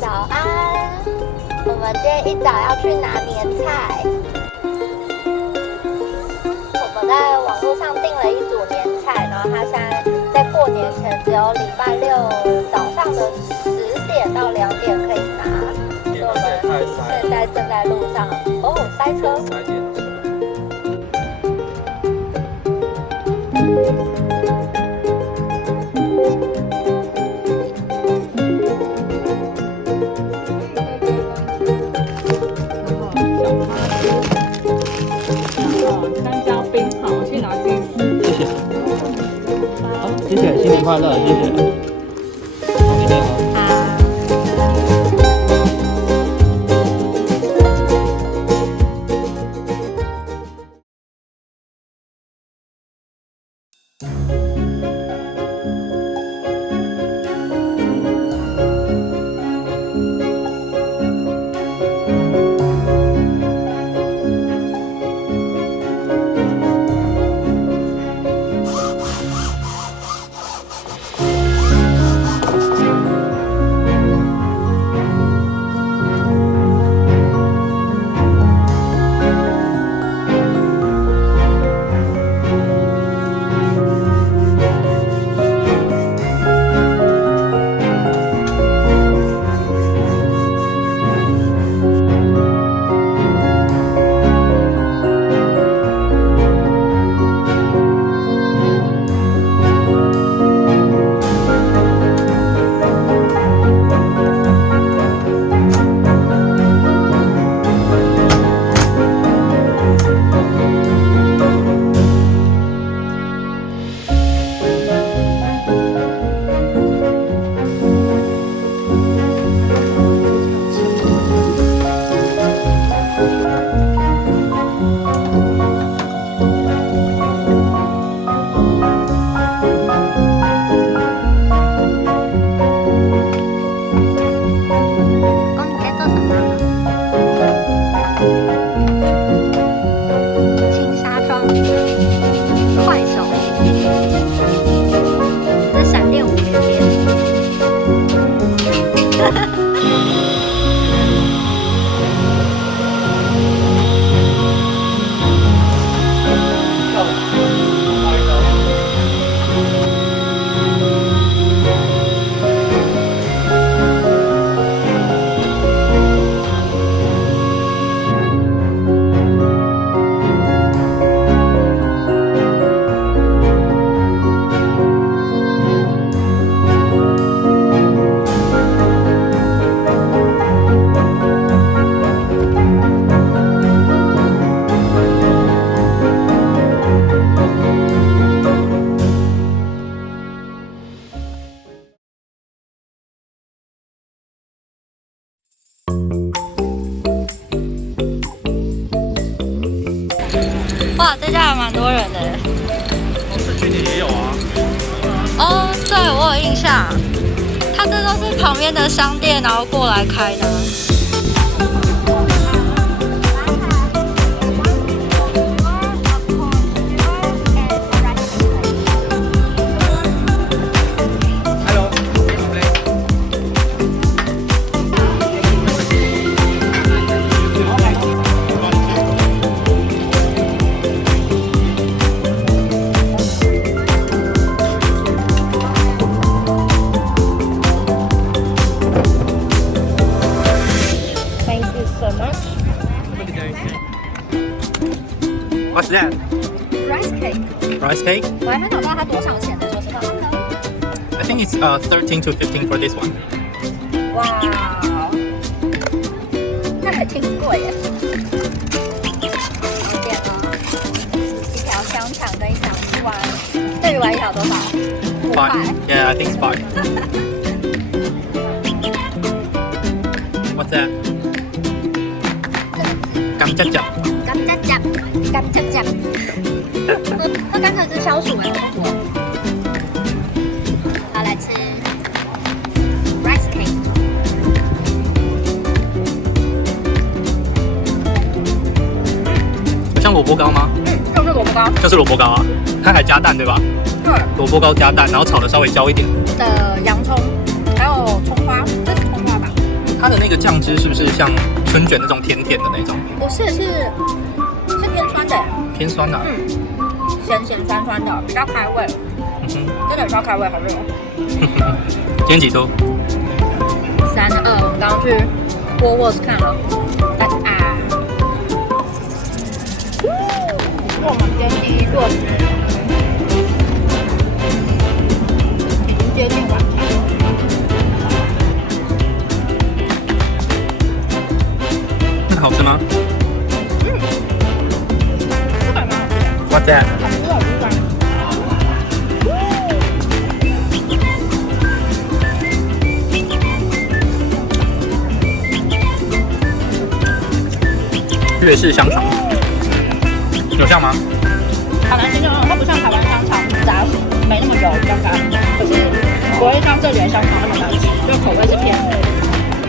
早安，我们今天一早要去拿年菜。我们在网络上订了一组年菜，然后它现在在过年前只有礼拜六早上的10点到2点可以拿。所以我们现在正在路上，塞车。谢谢，新年快乐，谢谢。好，谢谢哦。哇，这家还蛮多人的。去年也有啊。哦，对，我有印象。它这都是旁边的商店，然后过来开的。What's that? Rice cake. Rice cake? 我还没找到它多少钱的，说实话。I think it's 13 to 15 for this one. 哇，那还挺贵耶。我点了一条香肠跟一条鱼丸，这鱼丸一条多少？5块。Yeah, I think it's 5. What's that? 甘蔗酱。甘蔗酱，甘蔗酱。那甘蔗是消暑还是不足？好，来吃 rice cake。像萝卜糕吗？就是萝卜糕。就是萝卜糕啊，它还加蛋对吧？对。萝卜糕加蛋，然后炒的稍微焦一点。的洋葱，还有葱花，这是葱花吧？它的那个酱汁是不是像春卷那种甜甜的那种？不是，是偏酸的，偏酸的、啊。咸咸酸酸的，比较开胃。真的比较开胃，好热。今天几度？32，我们刚刚去Woolworths看了。我们今天第一顿已经接近晚餐了。那好吃吗？不感蛮好吃的。 What's that？ 好吃，好吃感。粤式香肠，有像吗？好难形容，它不像台湾香肠炸没那么油，比较干，可是不会像这里的香肠那么难吃，就口味是偏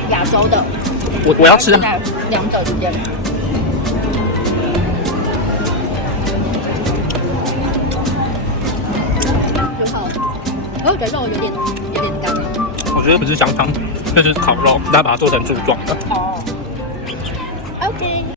亚洲的。我要吃在两者之间。很好，可是我觉得肉有点干。我觉得不是香肠，这是烤肉，大家把它做成柱状的。哦。OK。